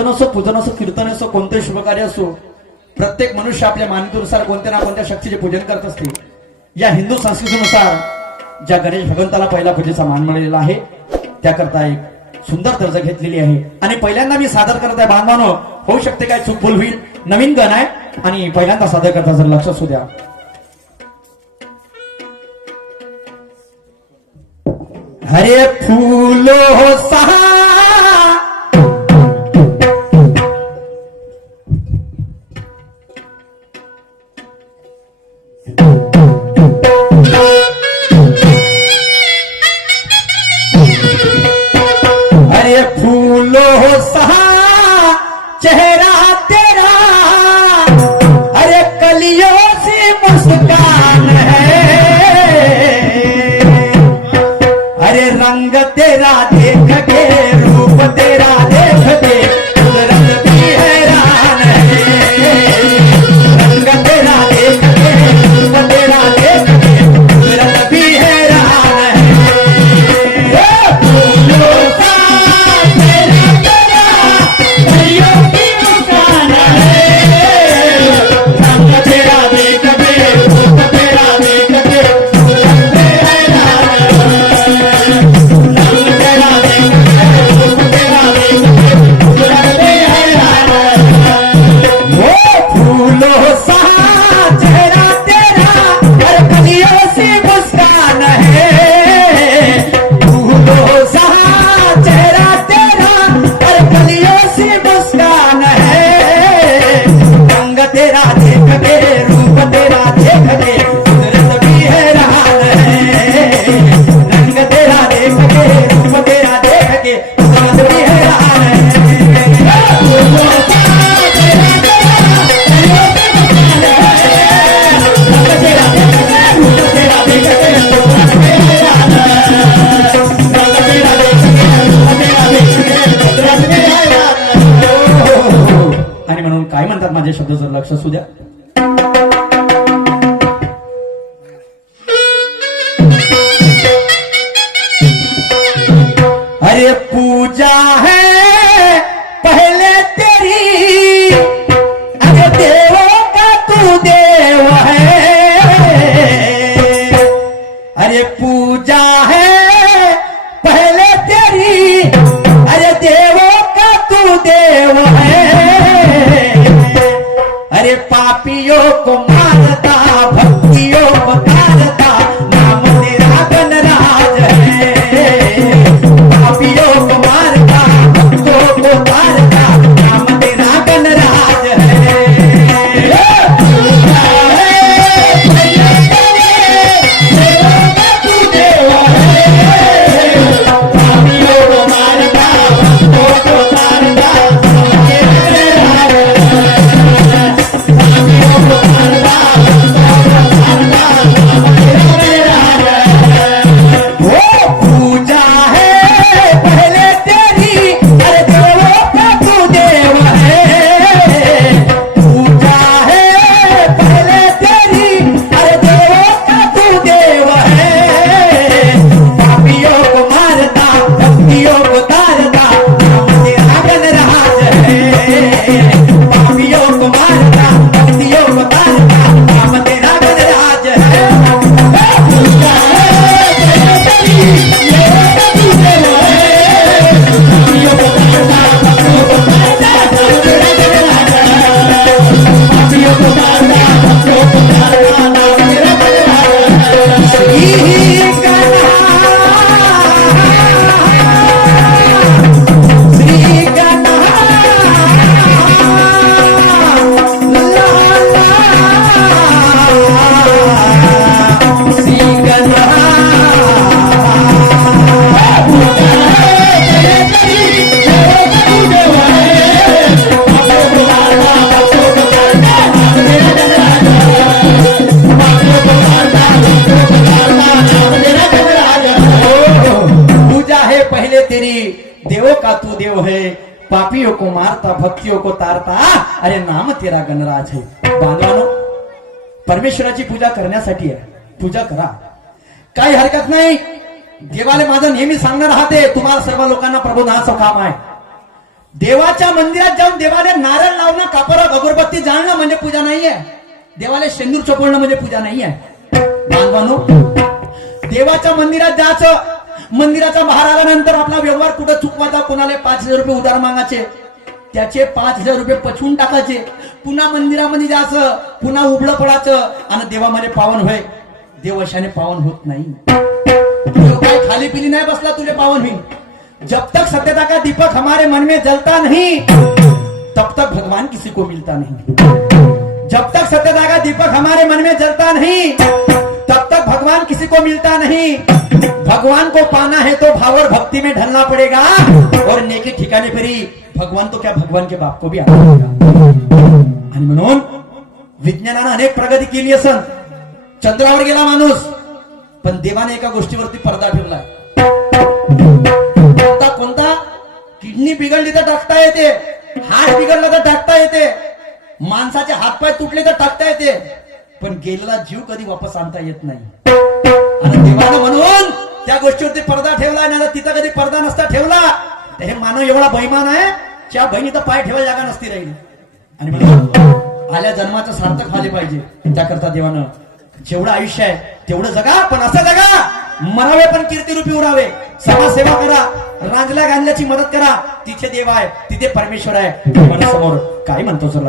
भजन असो, पूजन असो, कीर्तन असो, कोणते शुभकार्य असो, प्रत्येक मनुष्य आपल्या मान्यतेनुसार कोणत्या ना कोणत्या शक्तीचे पूजन करत असते. या हिंदू संस्कृतीनुसार ज्या गणेश भगवंताला पहिला पूजेचा मान मिळालेला आहे, त्याकरता एक सुंदर दर्जा घेतलेली आहे. आणि पहिल्यांदा मी सादर करत आहे बांधवानो, होऊ शकते काय चूक भूल होईल, नवीन गण आहे आणि पहिल्यांदा सादर करता जर लक्ष असू द्या. हरे फूलो सहा चेहरा तेरा, अरे कलियों से मुस्कान है, अरे रंग तेरा देख के, रूप तेरा देख के, कुदरत भी हैरान है. रंग तेरा देख के, रूप तेरा देख के, कुदरत भी हैरान है. फूलों सा चेहरा तेरा, कलियों की मुस्कान है. रंग तेरा देख के, रूप तेरा देख के, कुदरत भी हैरान है. रंग तेरा देख के, रूप तेरा देख के, कुदरत भी हैरान है. वो फूलों सा चेहरा तेरा, हर कलियों से मुस्कान है. फूलों सा चेहरा तेरा, हर कलियों से मुस्कान है. रंग तेरा देख के, रूप तेरा देख के, कुदरत भी हैरान है. रंग तेरा देख के, रूप तेरा देख के, कुदरत भी हैरान है. फूलों सा चेहरा तेरा, कलियों से मुस्कान है. रंग तेरा देख के, रूप तेरा देख के, कुदरत भी हैरान है. रंग तेरा देख के, रूप तेरा देख के, कुदरत भी हैरान है. आणि म्हणून काय म्हणतात माझे शब्द जर लक्ष असू द्या. अरे पूजा है पहले तेरी, अरे देवों का तू देव है. अरे पूजा है पहले तेरी, अरे देवों का तू देव है. अरे पापियों को मारता, भक्तियों को तारता, नाम तेरा गणराज है. पापियों को मारता, भक्तों को तारता, नाम तेरा गणराज है. पूजा है पहले तेरी, देवों का तू देव है. पापियों को मारता, भक्तों को तारता, नाम तेरा गणराज है. पापियों को मारता, भक्तों को तारता, नाम तेरा गणराज है. वो पूजा है पहले तेरी, अरे देवों का तू देव है. पूजा है पहले तेरी, अरे देवों का तू देव है. पापियों को मारता, भक्तियों को तारता, नाम तेरा गणराज है. पापियों को मारता, भक्तियों को तारता, नाम तेरा गणराज है. पूजा है पहले तेरी, देवों का तू देव है. पापियों को मारता, भक्तों को तारता, नाम तेरा गणराज है. पापियों को मारता, भक्तों को तारता, नाम तेरा गणराज है. श्री गणा, श्री गणा, श्री गणा. पूजा है पहले तेरी, देवों का तू देव है. पापियों को मारता, भक्तों को तारता, नाम तेरा गणराज है. पापियों को मारता, भक्तों को तारता, नाम तेरा गणराज है. पूजा है पहले तेरी, देवों का तू देव है. पापियों को मारता, भक्तियों को तारता, अरे नाम तेरा गणराज है. बांधवानो, परमेश्वराची पूजा करण्यासाठी आहे, पूजा करा, काही हरकत नाही. देवाले माझं नेहमी सांगणं राहते, तुम्हाला सर्व लोकांना प्रबोधनाचं काम आहे. देवाच्या मंदिरात जाऊन देवाला नारळ लावणं, कापरात अगरबत्ती जाळणं म्हणजे पूजा नाहीये. देवाला शेंदूर चोपडणं म्हणजे पूजा नाहीये. बांधवानो, देवाच्या मंदिरात जायचं, मंदिराचा बाहेर आल्यानंतर आपला व्यवहार कुठं चुकवायचा, कोणाला 5,000 रुपये उधार मागायचे, त्याचे 5,000 रुपये पचवून टाकायचे, पुन्हा मंदिरामध्ये जायचं, पुन्हा उबळं पडायचं आणि देवामध्ये पावन होय. देव अशाने पावन होत नाही. देव काय खाली पिली नाही बसला तुले पावन होईल. जब तक सत्यता का दीपक हमारे मन में जलता नहीं तब तक भगवान किसी को मिलता नहीं. जब तक सत्यता का दीपक हमारे मन में जलता नहीं तब तक भगवान किसी को मिलता नहीं. भगवान को पाना है तो भाव और भक्ति में ढलना पड़ेगा और नेकी ठिकाने पर ही भगवान तो क्या भगवान के बाप को भी आना पड़ेगा. आणि म्हणून विज्ञानानं अनेक प्रगती केली असन, चंद्रावर गेला माणूस, पण देवाने एका गोष्टीवरती पडदा ठेवलाय. कोणता किडनी बिघडली तर टाकता येते, हात बिघडला तर टाकता येते, माणसाचे हातपाय तुटले तर टाकता येते, पण गेलेला जीव कधी वापस आणता येत नाही. आणि देवानं म्हणून त्या गोष्टीवरती पडदा ठेवला, नाही तिथं कधी पडदा नसता ठेवला तर हे मानव एवढा बैमान आहे, त्या बहिणीचा पाय ठेवायला जागा नसती राहिली. आणि म्हणून आल्या जन्माचं सार्थक झाले पाहिजे, त्याकरता देवानं जेवढं आयुष्य आहे तेवढं जगा, पण असं जगा मरावे पण कीर्तिरूपी उरावे. समाजसेवा करा, रांजल्या गांजल्याची मदत करा, तिथे देव आहे, तिथे परमेश्वर आहे. समोर काय म्हणतो सर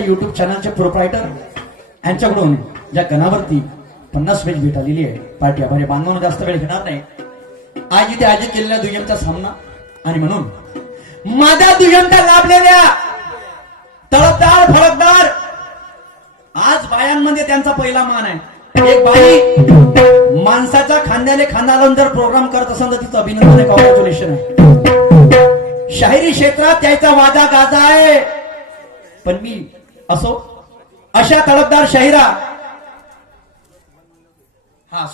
युट्यूब चॅनलचे प्रोप्रायटर यांच्याकडून ज्या गणावरती 50 वेळ भेट आलेली आहे. पार्टी आभारी बांधवांना जास्त वेळ घेणार नाही. आज इथे आयोजित केलेल्या दुय्यमचा सामना आणि म्हणून माझ्या दुय्यमता लाभलेल्या तळपदार फलकदार आज बायांमध्ये त्यांचा पहिला मान आहे. एक बाई माणसाचा खांद्याने खांदा लावून जर प्रोग्राम करत असेल तर तिचं अभिनंदन आहे, कॉंग्रॅच्युलेशन आहे. शाहिरी क्षेत्रात त्याचा वाजा गाजा आहे. पण मी असो अशा तळपदार शाहिरा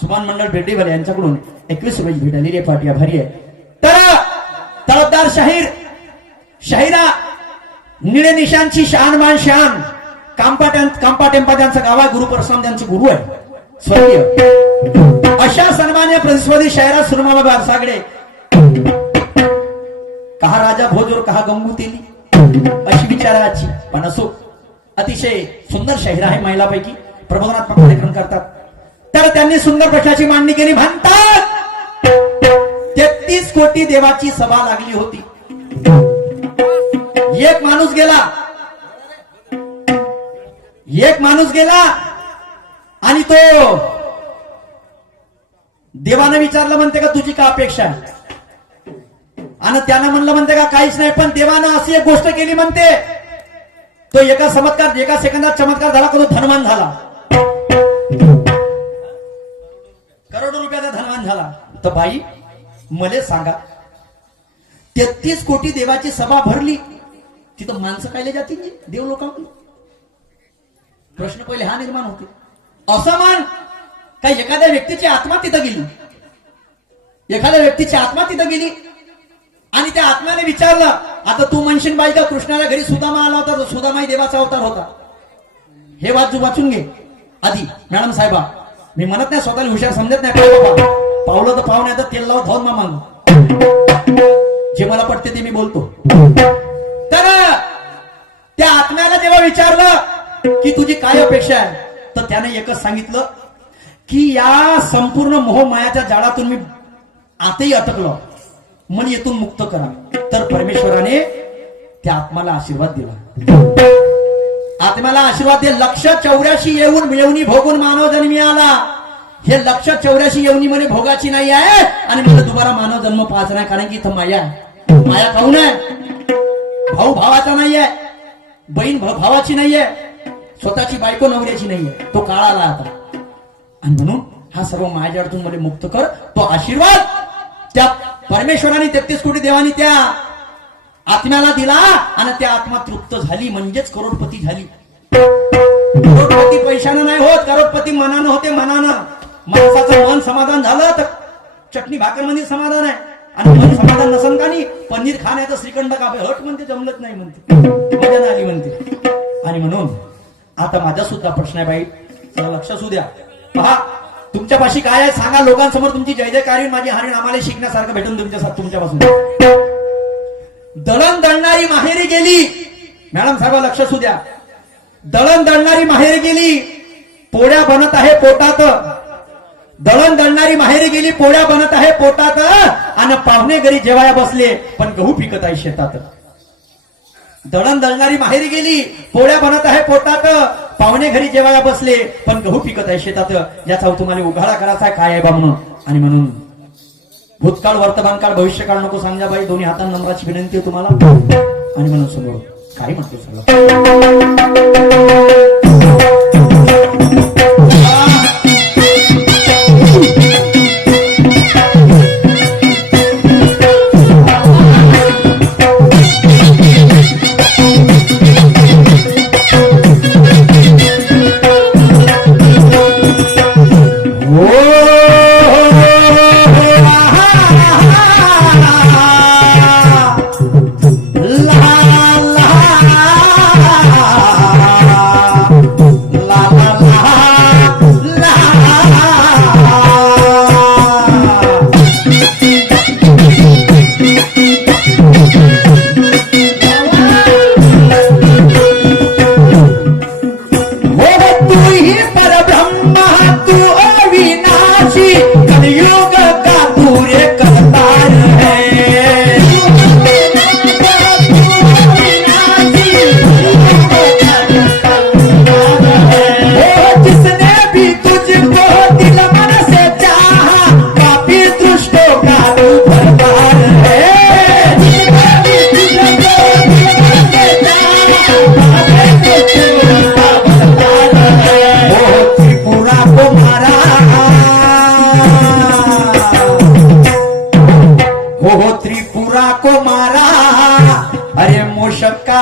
सुभान मंडळ बेर्डेवाले यांच्याकडून 21 रुपये भेट आलेली आहे. पार्टी आभारी आहे. तर तळपदार शाहिरा निळे निशांची शान मान शान कांपा टेंपा त्यांचा गाव आहे, गुरु परशुराम त्यांचे गुरु आहे स्वर्गीय. अशा सन्मान्य प्रतिस्पर्धी शहरात सुरमा बारसागडे कहा राजा भोज और कहा गंगू तेली अशी विचाराची, पण असो अतिशय सुंदर शहर आहे. महिलापैकी प्रबोधनात्मक कार्यक्रम करतात. तर त्यांनी सुंदर प्रश्नाची मांडणी केली. म्हणतात 33 कोटी देवाची सभा लागली होती. एक माणूस गेला आणि तो देवानं विचारलं म्हणते का तुझी का अपेक्षा आहे, आणि त्यानं म्हणलं म्हणते का काहीच नाही. पण देवानं अशी एक गोष्ट केली म्हणते, तो एका सेकंदात चमत्कार झाला, तो धनवान झाला, करोडो रुपयाचा धनवान झाला. तर बाई मले सांगा 33 कोटी देवाची सभा भरली, तिथं माणसं कायले जातील देव लोकांनी? प्रश्न पहिले हा निर्माण होते. असं मान काही एखाद्या व्यक्तीची आत्मा तिथं गेली आणि त्या आत्म्याने विचारलं, आता तू म्हणशील बाई का कृष्णाच्या घरी सुदामा आला होता, तो सुदामाई देवाचा अवतार होता. हे वाचून घे आधी मॅडम साहेबा. मी म्हणत नाही स्वतःला हुशार समजत नाही, पावलं तर पाहुणे आता तेल लावत धावून मामा, जे मला पटते ते मी बोलतो. तर त्या आत्म्याला जेव्हा विचारलं की तुझी काय अपेक्षा आहे, तर त्याने एकच सांगितलं की या संपूर्ण मोहमायाच्या जाळातून मी आताही अटकलो, मन येथून मुक्त करा. तर परमेश्वराने त्या आत्माला आशीर्वाद दिला. आत्म्याला आशीर्वाद दे. 184 येऊन भोगून मानव जन्मी आला. हे 184 येऊनी म्हणे भोगाची नाही आहे आणि मला दुबारा मानव जन्म पाहायचा नाही, कारण की इथं माया आहे. माया काहून आहे? भाऊ भावाचा नाहीये, बहीण भावाची नाहीये, स्वतःची बायको नवऱ्याची नाहीये. तो काळ आला आता, आणि म्हणून हा सर्व मायाजाळातून मला मुक्त कर. तो आशीर्वाद त्या परमेश्वराने 33 कोटी देवानी त्या आत्म्याला दिला आणि त्या आत्मा तृप्त झाली, म्हणजेच करोडपती झाली. करोडपती पैशानं नाही होत, करोडपती मनानं होते. मनानं माणसाचं मन समाधान झालं तर चटणी भाकर मध्ये समाधान आहे, आणि मन समाधान नसन का नाही पनीर खाण्याचं श्रीखंड कापे हट म्हणते, जमलत नाही म्हणते, मजा नाही आली म्हणते. आणि म्हणून आता माझा सुद्धा प्रश्न आहे बाई, जरा लक्ष असू द्या. पहा तुमच्यापाशी काय आहे सांगा, लोकांसमोर तुमची जय जयकारी माझी हानी आम्हाला शिकण्यासारखं भेटून तुमच्यापासून. दळण दळणारी माहेरी गेली, मॅडम साहेब लक्ष असू द्या. दळण दळणारी माहेरी गेली, पोळ्या बनत आहे पोटात. दळण दळणारी माहेरी गेली, पोळ्या बनत आहे पोटात, आणि पाहुणे घरी जेवाया बसले पण गहू पिकत आहे शेतात. दळण दळणारी माहेरी गेली, पोळ्या बनत आहे पोटात, पाहुणे घरी जेवाया बसले पण गहू पिकत आहे शेतात. याचा तुम्हाला उघाडा करायचा आहे काय आहे बा म्हणून. आणि म्हणून भूतकाळ वर्तमान काळ भविष्यकाळ नको सांगा बाई, दोन्ही हातांना नम्राची विनंती आहे तुम्हाला. आणि म्हणून समोर काय म्हणतो सगळं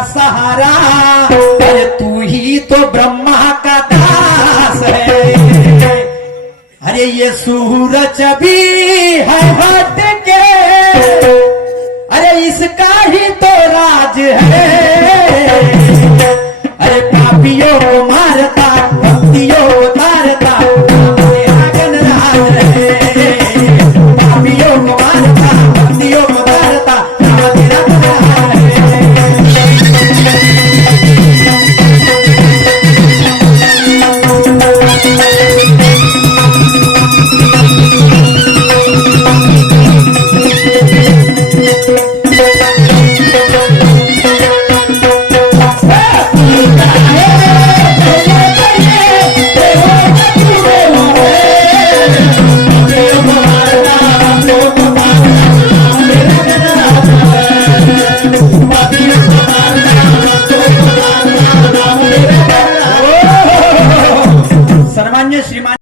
सहारा, अरे तू ही तो ब्रह्मा का दास है, अरे ये सूरज भी है हट के, अरे इसका ही तो राज है, अरे पाप पियो मार